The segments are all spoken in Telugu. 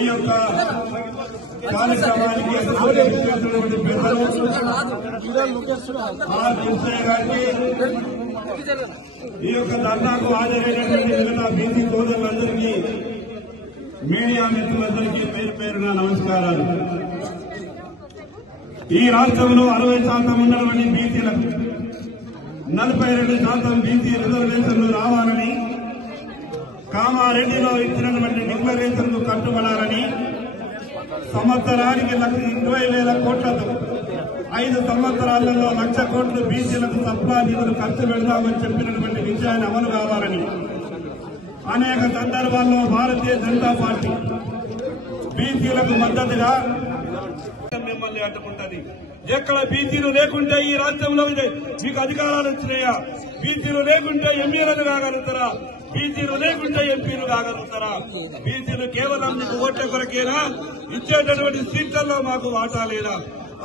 ఈ యొక్క కార్యక్రమానికి ఈ యొక్క ధర్నాకు హాజరైనటువంటి మిగతా బీసీ సోదరులందరికీ మీడియా మిత్రులందరికీ పేరు పేరున నమస్కారాలు. ఈ రాష్ట్రంలో 60% ఉన్నటువంటి బీసీలకు 42% బీసీ రిజర్వేషన్లు రావాలని, కామారెడ్డిలో ఇచ్చినటువంటి డిక్లరేషన్లు కట్టుబడాలని, సంవత్సరానికి 20,000 కోట్లతో 5 సంవత్సరాలలో 1,00,000 కోట్లు బీసీలకు సప్లా నిధులు ఖర్చు పెడదామని చెప్పినటువంటి విషయాన్ని అమలు కావాలని అనేక సందర్భాల్లో భారతీయ జనతా పార్టీ బీసీలకు మద్దతుగా మిమ్మల్ని అడ్డుకుంటది. ఎక్కడ బీసీలు లేకుంటే ఈ రాష్ట్రంలో మీకు అధికారాలు వచ్చినాయా? బీసీలు లేకుంటే ఎమ్మెల్యేలు కాగలుగుతారా? బీసీలు లేకుంటే ఎంపీలు కాగలుగుతారా? బీసీలు కేవలం మీకు ఓట్ల కొరకేనా? ఇచ్చేటటువంటి సీట్లలో మాకు వాటా లేదా?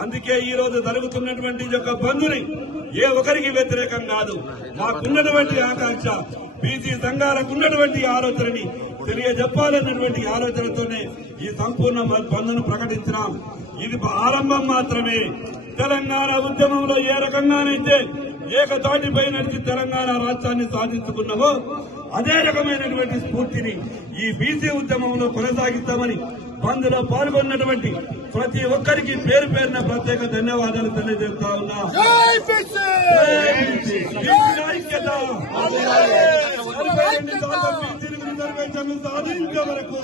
అందుకే ఈ రోజు జరుగుతున్నటువంటి యొక్క బంధుని ఏ ఒక్కరికి వ్యతిరేకం కాదు. మాకున్నటువంటి ఆకాంక్ష బీసీ సంఘాలకు ఉన్నటువంటి ఆలోచనని తెలియజెప్పాలన్నటువంటి ఆలోచనతోనే ఈ సంపూర్ణ బంద్ను ప్రకటించినాం. ఇది ఆరంభం మాత్రమే. తెలంగాణ ఉద్యమంలో ఏ రకంగానైతే ఏకతాటిపై నడిచి తెలంగాణ రాష్ట్రాన్ని సాధించుకున్నామో అదే రకమైనటువంటి స్ఫూర్తిని ఈ బీసీ ఉద్యమంలో కొనసాగిస్తామని బంద్లో పాల్గొన్నటువంటి ప్రతి ఒక్కరికి పేరు పేరున ప్రత్యేక ధన్యవాదాలు తెలియజేస్తా ఉన్నా. ఐక్యత సాధించే వరకు